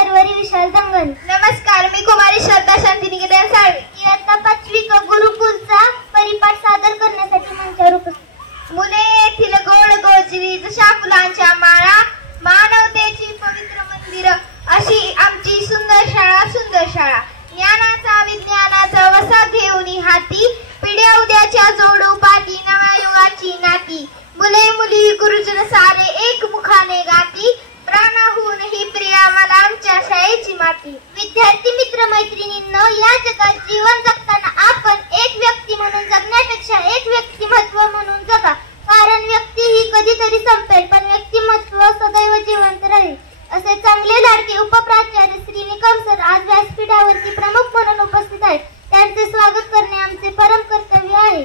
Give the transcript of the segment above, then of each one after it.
शर्वरी विशाल दंगल. नमस्कार, मी कुमारी श्रद्धा शांतिनिकेतन साळवे. इयत्ता 5वी गुरुकुलचा परिपाठ सादर करण्यासाठी मंचावर उपस्थित. मुले येथील गोड गोजरी जशा फुलांच्या माळा, मानवतेची पवित्र मंदिर अशी आमची सुंदर शाळा. ज्ञानाचा विज्ञानाचा वसा घेऊन हाती, पिढ्या उद्याच्या जोडू पाठी नव्या युगाची नाती. मुले मुली गुरुजन सारे एक मुखाने गाती, प्राणाहून ही प्रिया मला आमच्या शाळेची माती. विद्यार्थी मित्र मैत्रिणींनो, या जगात जीवन जगताना आपण एक व्यक्ती म्हणून जगण्यापेक्षा एक व्यक्तिमत्व म्हणून जगा. कारण व्यक्ती ही कधीतरी संपेल, पण व्यक्तिमत्व सदैव जिवंत राहील. असे चांगले लाडके उपप्राचार्य श्री निकम सर आज व्यासपीठावरती प्रमुख म्हणून उपस्थित आहेत. त्यांचे स्वागत करणे आमचे परम कर्तव्य आहे.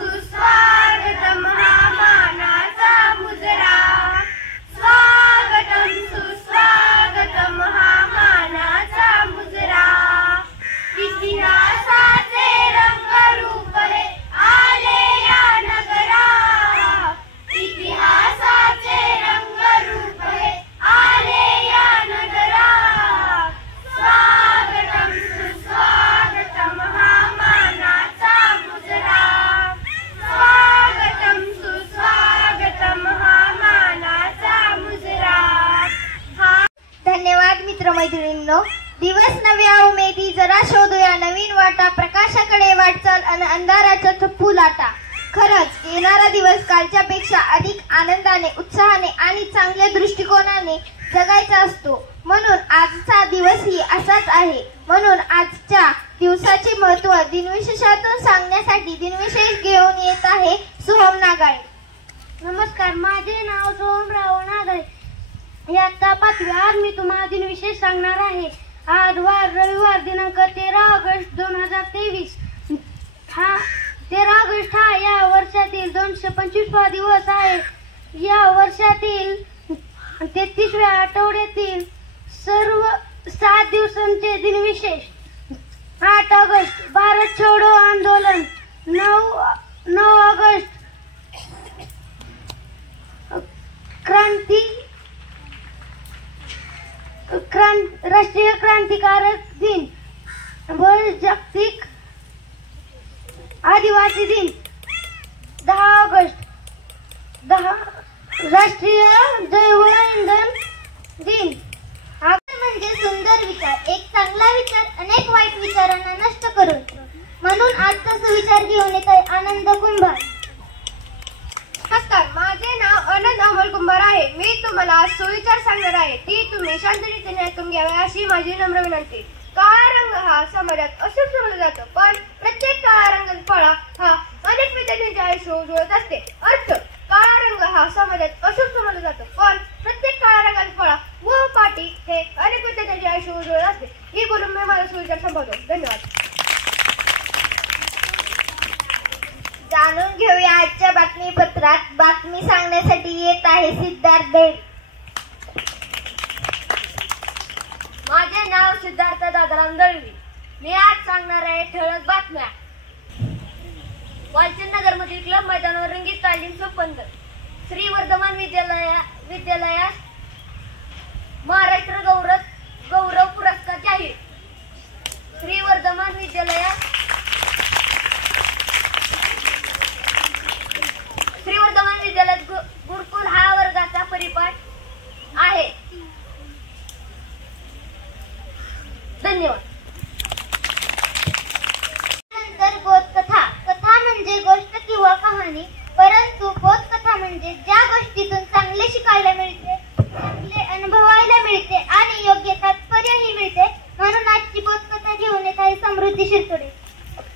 सुस्वागतम हा मानाचा मुजरा, स्वागतम सुस्वागतम हा मानाचा मुजरा. इतिहासाचे रंगरूप हे आले या नगरा, इतिहासाचे रंगरूप हे आले या नगरा. स्वागतम सुस्वागतम हा मानाचा मुजरा, स्वागतम सुस्वागतम हा मानाचा मुजरा. धन्यवाद मित्रमैत्रिणींनो. दिवस नव्या उमेदी, जरा शोधूया नवीन वाटा, प्रकाशाकडे वाटचाल अन अंधाराचा थप्पू लाटा. खरंच येणारा दिवस कालच्यापेक्षा अधिक आनंदाने, उत्साहाने आणि चांगल्या दृष्टिकोनाने जगायचा असतो. म्हणून आजचा दिवसही असाच आहे. म्हणून आजच्या दिवसाचे महत्त्व दिनविशेषातून सांगण्यासाठी दिनविशेष घेऊन येत आहे सोहम नागाळे. नमस्कार, माझे नाव सोहमराव नागाळे. इयत्ता 5वी. आज मी तुम्हाला दिनविशेष सांगणार आहे. आज वार रविवार दिनांक 13 ऑगस्ट 2023. 13 ऑगस्ट हा या वर्षातील 225वा दिवस आहे. या वर्षातील 33व्या आठवड्यातील सर्व 7 दिवसांचे दिनविशेष. 8 ऑगस्ट भारत छोडो आंदोलन. 9 ऑगस्ट राष्ट्रीय क्रांतिकारक दिन व जागतिक आदिवासी दिन. 10 ऑगस्ट राष्ट्रीय जैव इंधन दिन. म्हणजे सुंदर विचार. एक चांगला विचार अनेक वाईट विचारांना नष्ट करून, म्हणून आजचा सुविचार घेऊन येत आहे आनंद कुंभार. नमस्कार, माझे नाव आनंद अमोल कुंभार आहे. मी तुम्हाला सुविचार सांगणार आहे. ती तुम्ही शांततेने ऐकून घ्यावे अशी माझी नम्र विनंती. काळा रंग हा समाजात अशुभ समजला जातो, पण प्रत्येक काळा रंग फळा हा अनेक विद्यार्थ्यांचे आयुष्य उजळत असते. अर्थ: काळा रंग हा समाजात अशुभ समजला जातो, पण प्रत्येक काळा रंगाची फळा व पाटी हे अनेक विद्यार्थ्यांचे आयुष्य उजळत असते. ही बोलून मी माझा सुविचार संपवतो. धन्यवाद. जाणून घेऊया आजच्या बातमीपत्रात. बातमी सांगण्यासाठी येत आहे सिद्धार्थ देव. माझे नाव सिद्धार्थ दादाराम दळवी. मी आज सांगणार आहे ठळक बातम्या. वालचंद नगरमधील क्लब मैदानावर रंगीत तालीम संपन्न. श्री वर्धमान विद्यालयास महाराष्ट्र गौरव पुरस्कार जाहीर. श्री वर्धमान विद्यालयात गुरुकुल हा वर्गाचा परिपाठ आहे. धन्यवाद. नंतर बोधकथा. कथा म्हणजे गोष्ट किंवा कहाणी, परंतु बोधकथा म्हणजे ज्या गोष्टीतून चांगले शिकायला मिळते, चांगले अनुभवायला मिळते आणि योग्य तात्पर्यही मिळते. म्हणून आजची बोधकथा घेऊन येत आहे समृद्धी शिरतोडे.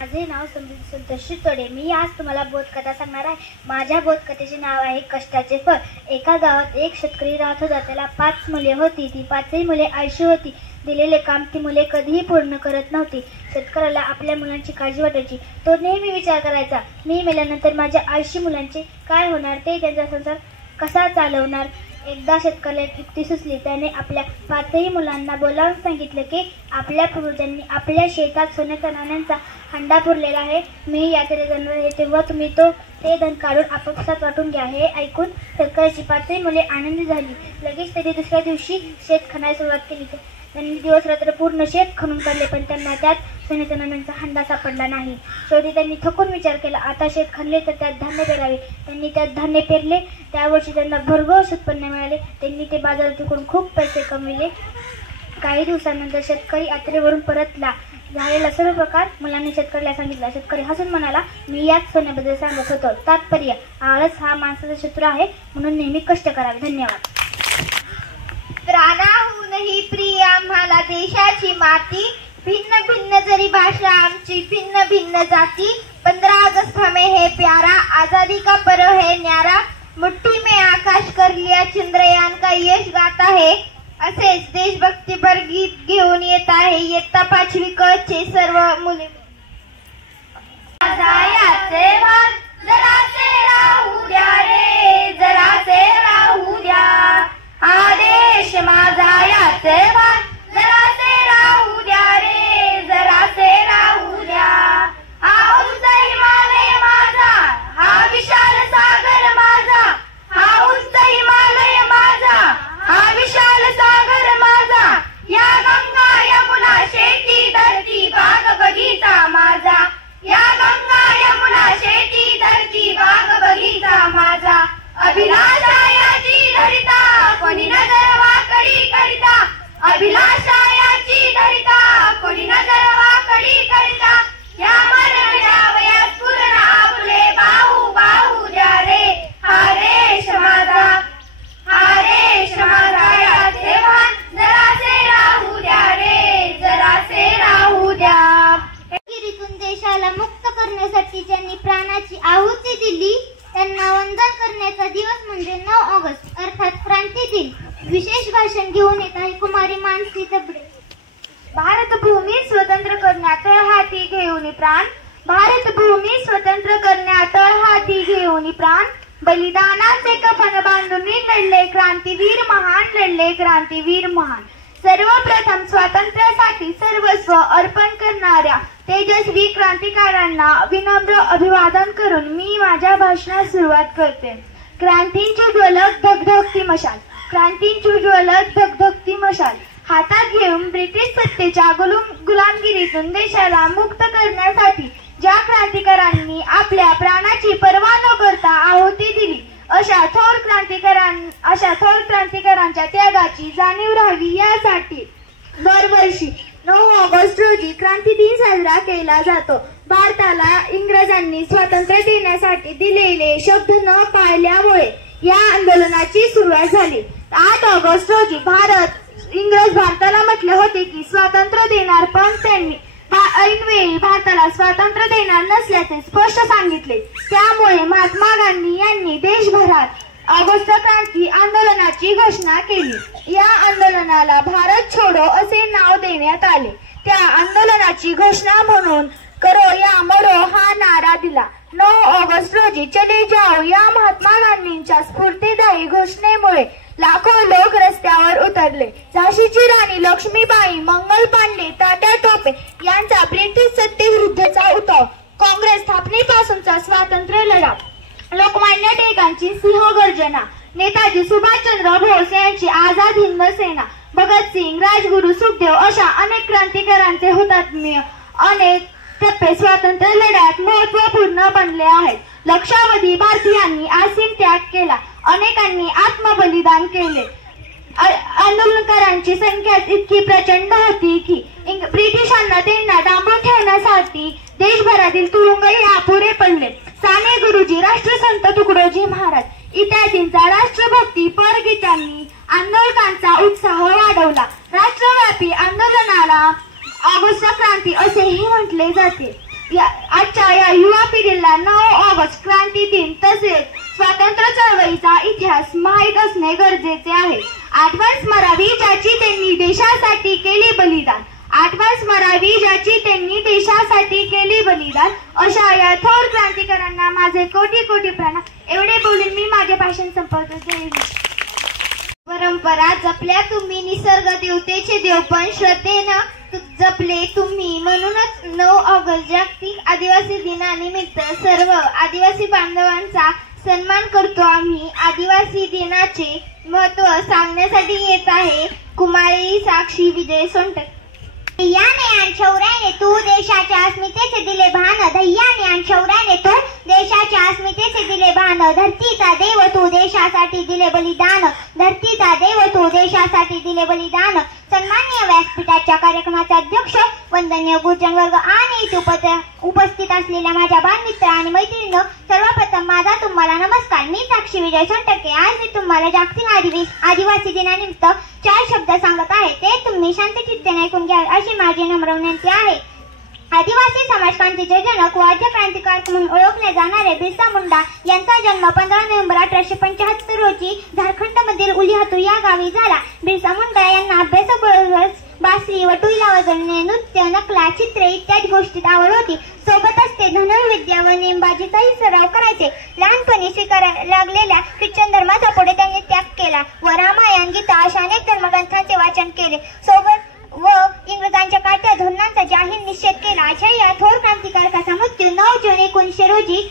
माझे नाव समृद्धी संतोष शिरतोडे. मी आज तुम्हाला बोधकथा सांगणार आहे. माझ्या बोधकथेचे नाव आहे कष्टाचे फळ. एका गावात एक शेतकरी राहत होता. त्याला 5 मुले होती. ती 5ही मुले आळशी होती. दिलेले काम ती मुले कधीही पूर्ण करत नव्हती. शेतकऱ्याला आपल्या मुलांची काळजी वाटायची. तो नेहमी विचार करायचा, मी मेल्यानंतर माझ्या आळशी मुलांचे काय होणार, ते त्यांचा संसार कसा चालवणार. एकदा शेतकऱ्याला एक युक्ती सुचली. त्याने आपल्या 5ही मुलांना बोलावून सांगितलं की आपल्या पूर्वजांनी आपल्या शेतात सोन्याच्या नाण्यांचा हंडा पुरलेला आहे. मी यात्रेला जाणार आहे तेव्हा तुम्ही ते धन काढून आपापसात वाटून घ्या. हे ऐकून शेतकऱ्याची 5ही मुले आनंदी झाली. लगेच त्यांनी दुसऱ्या दिवशी शेत खणायला सुरुवात केली. त्यांनी दिवस रात्र पूर्ण शेत खणून काढले, पण त्यांना त्यात सोन्याच्या नाण्यांचा हंडा सापडला नाही. शेवटी त्यांनी थकून विचार केला, आता शेत खणले तर त्यात धान्य पेरावे. त्यांनी त्यात धान्य पेरले. त्या वर्षी त्यांना भरघोस उत्पन्न मिळाले. त्यांनी ते बाजारात विकून खूप पैसे कमविले. काही दिवसांनंतर शेतकरी यात्रेवरून परतला. झालेला सर्व प्रकार मुलांनी शेतकऱ्याला सांगितला. शेतकरी हसून म्हणाला, मी याच सोन्याबद्दल सांगत होतो. तात्पर्य, आळस हा माणसाचा शत्रू आहे, म्हणून नेहमी कष्ट करावे. धन्यवाद. प्राणाहूनही प्रिय आम्हाला देशाची माती, भिन्न भिन्न जरी भाषा आमची, भिन्न भिन्न जाती, 15 अगस्त हमें है प्यारा, आजादी का पर्व है न्यारा, मुट्ठी में आकाश कर लिया चंद्रयान का यश गाता है. असेच देशभक्तीपर गीत घेऊन येत आहे इयत्ता 5वी क चे सर्व मुले. जरासे राहू द्या रे, जरासे राहू द्या, आदेश माझा याचे भान, जरासे राहू द्या रे, जरासे राहू द्या. हा उंच हिमालय माझा, हा विशाल सागर माझा, हा उंच हिमालय माझा, हा विशाल सागर माझा, या गंगा यमुना शेती धरती बाग बगीचा माझा, या गंगा यमुना शेती धरती बाग बगीचा माझा. अभिलाषा याची धरिता कोणी नजर वाकडी करिता, अभिलाषा याची धरिता कोणी नजर वाकडी करिता, या मरण वयात पूर्ण आपले बाहू बाहू द्या रे, हा रेश माझा, हा रेश माझा याचे भान, जरासे राहू द्या रे, जरासे राहू द्या. गिरीतून देशाला मुक्त करण्यासाठी ज्यांनी प्राणाची आहुती दिली त्यांना वंदन करण्याचा दिवस म्हणजे 9 ऑगस्ट अर्थात क्रांती दिन. विशेष भाषण घेऊन येत आहे कुमारी मानसी तबडे. भारतभूमी स्वतंत्र करण्यात हाती घेऊन प्राण, भारतभूमी स्वतंत्र करण्यात हाती घेऊन प्राण, बलिदानाचे कफन बांधून लढले क्रांतीवीर महान, लढले क्रांतीवीर महान. सर्वप्रथम स्वातंत्र्यासाठी सर्वस्व अर्पण करणाऱ्या तेजस्वी क्रांतिकारांना विनम्र अभिवादन करून मी माझ्या भाषणास सुरुवात करते. क्रांतींची ज्वलक धगधगती मशाल, क्रांतींची ज्वलक धगधगती मशाल हातात घेऊन ब्रिटिश सत्तेच्या गुलामगिरीतून देशाला मुक्त करण्यासाठी ज्या क्रांतिकारांनी आपल्या प्राणाची पर्वा न करता आहुती दिली, अशा थोर क्रांतिकारांच्या त्यागाची जाणीव राहावी यासाठी दरवर्षी 9 ऑगस्ट रोजी क्रांती दिन साजरा केला जातो. भारताला इंग्रजांनी स्वातंत्र्य देण्यासाठी दिलेले शब्द न पाळल्यामुळे या आंदोलनाची सुरुवात झाली. 8 ऑगस्ट रोजी इंग्रज भारताला म्हटले होते की स्वातंत्र्य देणार, पण त्यांनी ऐनवेळी भारताला स्वातंत्र्य देणार नसल्याचे स्पष्ट सांगितले. त्यामुळे महात्मा गांधी यांनी देशभरात ऑगस्ट क्रांती आंदोलनाची घोषणा केली. या आंदोलनाला भारत छोडो असे नाव देण्यात आले. त्या आंदोलनाची घोषणा म्हणून करो या मरो हा नारा दिला. 9 ऑगस्ट रोजी चले जाओ या महात्मा गांधींच्या स्फूर्तिदायी घोषणेमुळे लाखो लोक रस्त्यावर उतरले. झाशीची राणी लक्ष्मीबाई, मंगल पांडे, तात्या टोपे यांचा ब्रिटिश सत्तेविरुद्धचा उठाव, काँग्रेस स्थापनेपासूनचा स्वातंत्र्य लढा, लोकमान्य टिळकांची सिंहगर्जना, नेताजी सुभाषचंद्र बोस यांची आझाद हिंद सेना, भगतसिंग, राजगुरू, सुखदेव अशा अनेक क्रांतिकारांचे हुतात्म्य अनेक टप्पे स्वातंत्र्य लढ्यात महत्वपूर्ण बनले आहेत. लक्षावधी भारतीयांनी असीम त्याग केला, अनेकांनी आत्मबलिदान केले. आंदोलनकारांची संख्या इतकी प्रचंड होती की ब्रिटिशांना त्यांना डांबून ठेवण्यासाठी देशभरातील तुरुंगही अपुरे पडले. साने गुरुजी, राष्ट्रसंत तुकडोजी महाराज इत्यादींचा राष्ट्रभक्ती परगीतांनी आंदोलकांचा उत्साह वाढवला. राष्ट्रव्यापी आंदोलनाला ऑगस्ट क्रांती असेही म्हटले जाते. आजच्या या युवा पिढीला 9 ऑगस्ट क्रांती दिन तसेच स्वातंत्र्य चळवळीचा इतिहास माहीत असणे गरजेचे आहे. आठवण स्मरावी ज्याची त्यांनी देशासाठी केले बलिदान, आठवण स्मरावी ज्याची त्यांनी देशासाठी केले बलिदान. अशा या थोर क्रांतिकारांना माझे कोटी कोटी प्रणाम. एवढे बोलून मी माझे भाषण संपवते. परंपरा जपल्या तुम्ही, निसर्ग देवतेचे देव पण श्रद्धेनं जपले तुम्ही. म्हणूनच 9 ऑगस्ट जागतिक आदिवासी दिनानिमित्त सर्व आदिवासी बांधवांचा सन्मान करतो आम्ही. आदिवासी दिनाचे महत्त्व सांगण्यासाठी येत आहे कुमारी साक्षी विजय सोनटके. धैर्याने आणि शौर्याने तू देशाच्या अस्मितेचे दिले भान. धैर्याने आणि शौर्याने तू देशाच्या अस्मितेचे दिले भान. धरतीचा देव तू देशासाठी दिले बलिदान. धरतीचा देव तू देशासाठी दिले बलिदान. सन्माननीय व्यासपीठाच्या कार्यक्रमाचे अध्यक्ष, वंदनीय गुरुजन वर्ग आणि उपस्थित असलेल्या माझ्या बालमित्र आणि मैत्रिणींनो, सर्वप्रथम माझा तुम्हाला नमस्कार. मी साक्षी विजय सोनटके. आज मी तुम्हाला जागतिक आदिवासी दिनानिमित्त 4 शब्द सांगत आहे. ते तुम्ही शांतचित्तेने ऐकून घ्यावे अशी माझी नम्र विनंती आहे. आदिवासी समाज क्रांतीचे जनक व आद्य क्रांतिकारक म्हणून ओळखले जाणारे बिरसा मुंडा यांचा जन्म 15 नोव्हेंबर 1875 रोजी झारखंडमधील उलिहातू या गावी झाला. बिरसा मुंडा यांना अभ्यासाबरोबरच बासरी व टुईला वाजवणे, नृत्य, नकला, चित्रे इत्यादी गोष्टीत आवड होती. सोबतच ते धनुर्विद्या व नेमबाजीचाही सराव करायचे. लहानपणी स्वीकारायला लागलेल्या ख्रिश्चन धर्माचा पुढे त्यांनी त्याग केला व रामायण, गीता अशा अनेक धर्मग्रंथांचे वाचन केले. सोबत व इंग्रजांच्या काट्या धोरणांचा जाहीर निषेध केला. अशा या थोर क्रांतिकारकाचा मृत्यू 9 जून 1900 रोजी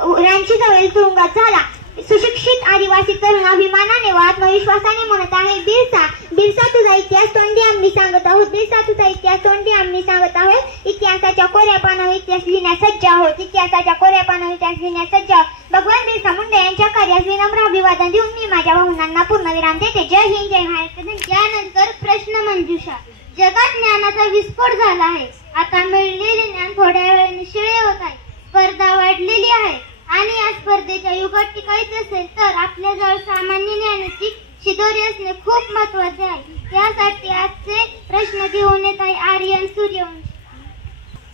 रांची जवळ तुरुंगात झाला. सुशिक्षित आदिवासी तरुण अभिमानाने व आत्मविश्वासाने म्हणत आहे, बिरसा तुझा इतिहास तोंडी आम्ही सांगत आहोत. बिरसा तुझा इतिहास तोंडी आम्ही सांगत आहोत. इतिहासाच्या कोऱ्या पानावर इतिहास लिहिण्यास सज्ज आहोत. इतिहासाच्या कोऱ्या पानावर इतिहास लिहिण्यास सज्ज आहोत. भगवान बिरसा मुंडा यांच्या कार्यास विनम्र अभिवादन देऊन मी माझ्या भावनांना पूर्णविराम देते. जय हिंद, जय महाराष्ट्र. यानंतर प्रश्न मंजुषा. जगात ज्ञानाचा विस्फोट झाला आहे. आता मिळलेले ज्ञान थोड्या वेळाने शिळे होत आहे. स्पर्धा वाढलेली आहे आणि या स्पर्धेच्या युगात टिकायचे असेल तर आपल्याजवळ सामान्य ज्ञानाची शिदोरी असणे खूप महत्वाचे आहे. यासाठी आजचे प्रश्न घेऊन येत आहे आर्यन सूर्यवंशी.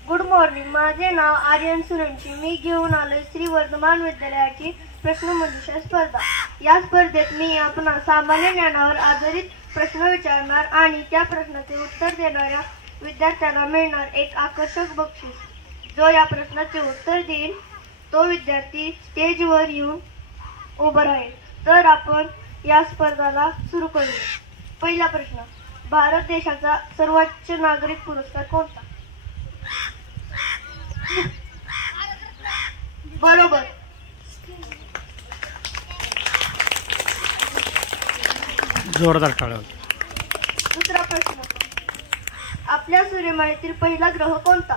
Good morning. माझे नाव आर्यन सूर्यवंशी. मी घेऊन आलोय श्री वर्धमान विद्यालयाची प्रश्नमंजुषा स्पर्धा. या स्पर्धेत मी आपणास सामान्य ज्ञानावर आधारित प्रश्न विचारणार आणि त्या प्रश्नाचे उत्तर देणाऱ्या विद्यार्थ्याला मिळणार एक आकर्षक बक्षीस. जो या प्रश्नाचे उत्तर देईल तो विद्यार्थी स्टेजवर येऊन उभा राहील. तर आपण या स्पर्धाला सुरू करूया. पहिला प्रश्न, भारत देशाचा सर्वोच्च नागरिक पुरस्कार कोणता? बरोबर. जोरदार टाळ्या. दुसरा प्रश्न, आपल्या सूर्यमालेतील पहिला ग्रह कोणता?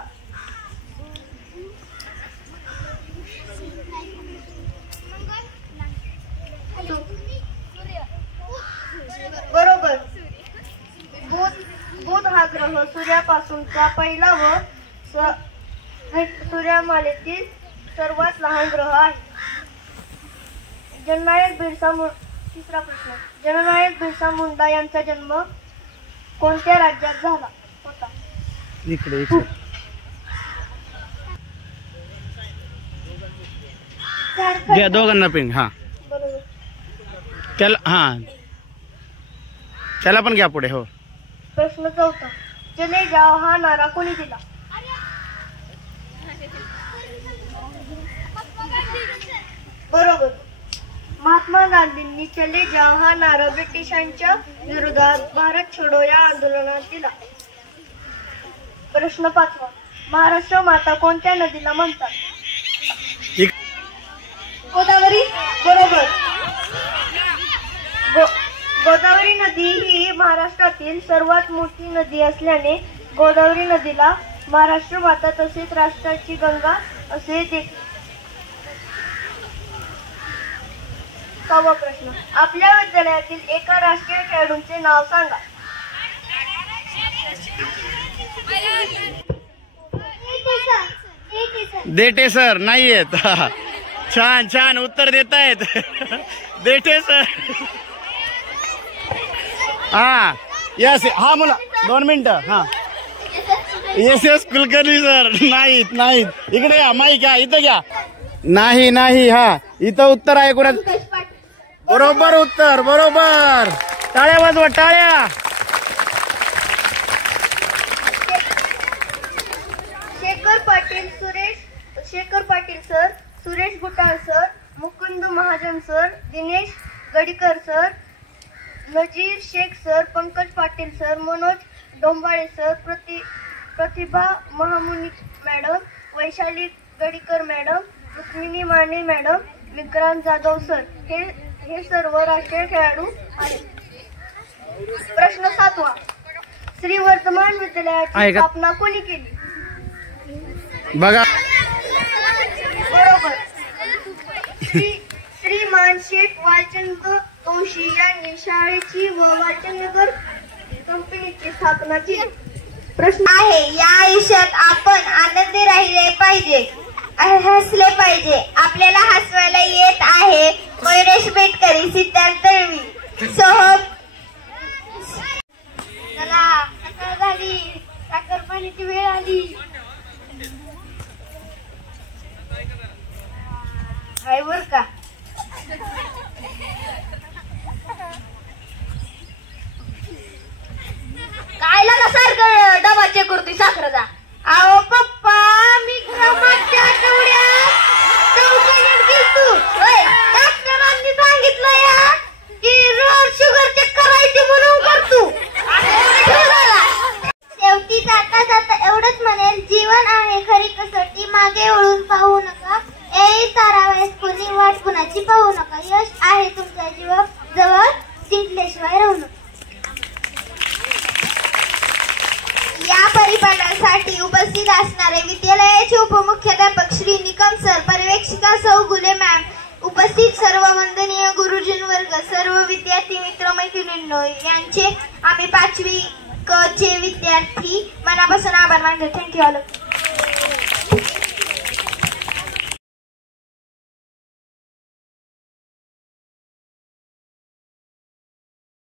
बरोबर. बुध हा ग्रह सूर्यापासूनचा पहिला व सूर्यमालेतील सर्वात लहान ग्रह आहे. तिसरा प्रश्न, जननायक बिरसा मुंडा यांचा जन्म कोणत्या राज्यात झाला होता? इकडे घ्या दोघांना पिंग. हा बरोबर. त्याला पण घ्या पुढे. हो. प्रश्न चौथा, चले जाओ हा नारा कोणी दिला? बरोबर. महात्मा गांधींनी चले जाओ हा नारा ब्रिटिशांच्या विरोधात भारत छोडो या आंदोलनात दिला. प्रश्न पाचवा, महाराष्ट्र माता कोणत्या नदीला म्हणतात? गोदावरी. बरोबर. गोदावरी नदी ही महाराष्ट्रातील सर्वात मोठी नदी असल्याने गोदावरी नदीला महाराष्ट्र माता तसेच राष्ट्राची गंगा असे देखील. सहावा प्रश्न, आपल्या विद्यालयातील एका राष्ट्रीय खेळाडूंचे नाव सांगा. देठे सर नाही येत. छान छान उत्तर देत आहेत. देठे सर. हा यस. हा मुला 2 मिनिटं. हा एस कुलकर्णी सर नाहीत. इकडे या. माईक घ्या. इथं घ्या. नाही. हा इथं उत्तर आहे कोणा? बरोबर उत्तर. बरोबर. टाळ्या वाजवा. टाळ्या. Shekhar Patil sir, Suresh Gutal sir, Mukund Mahajan sir, Dinesh Gadikar sir, Nazir Shaikh sir, Pankaj Patil sir, Manoj Dombale sir, Pratibha Mahamuni madam, Vaishali Gadikar madam, Rukmini Mane madam, Vikrant Jadhav sir हे सर्व राष्ट्रीय खेळाडू आहेत. प्रश्न 7वा. श्री वर्धमान विद्यालयाची स्थापना कोणी केली? बघा. बरोबर. श्रीमान शेठ वालचंद तोशी यांनी शाळेची व वाचनगर कंपनीची स्थापना केली. प्रश्न आहे, या आयुष्यात आपण आनंदी राहिले पाहिजे, हसले पाहिजे. आपल्याला हसवायला येत आहे. मयुरेश बेटकरी, सिद्धांत तळवी, सोहम. चला, सकाळ झाली, साखर पाण्याची वेळ आली. हाय बर का. काय लागा सारखं डबा चेक करतोय साखरेचा? अहो पप्पा, मी मागच्या आठवड्यात दवाखान्यात गेलतो. डॉक्टरांनी सांगितलं या की रोज शुगर चेक करायची म्हणून करतो. शेवटी जाता जाता एवढंच म्हणेल, जीवन आहे खरी कसोटी, मागे वळून पाहू नका. ए तारावाईस कोणी वाट कुणाची पाहू नका. यश आहे तुमच्या जवळ, जिंकल्याशिवाय राहू नका. या परिपाठासाठी उपस्थित असणारे विद्यालयाचे उपमुख्याध्यापक श्री निकम सर, पर्यवेक्षिका सौ गुले मॅम, उपस्थित सर्व वंदनीय गुरुजन वर्ग, सर्व विद्यार्थी मित्र मैत्रिणींनो, यांचे आम्ही 5वी क चे विद्यार्थी मनापासून आभार मानतो. Thank you all.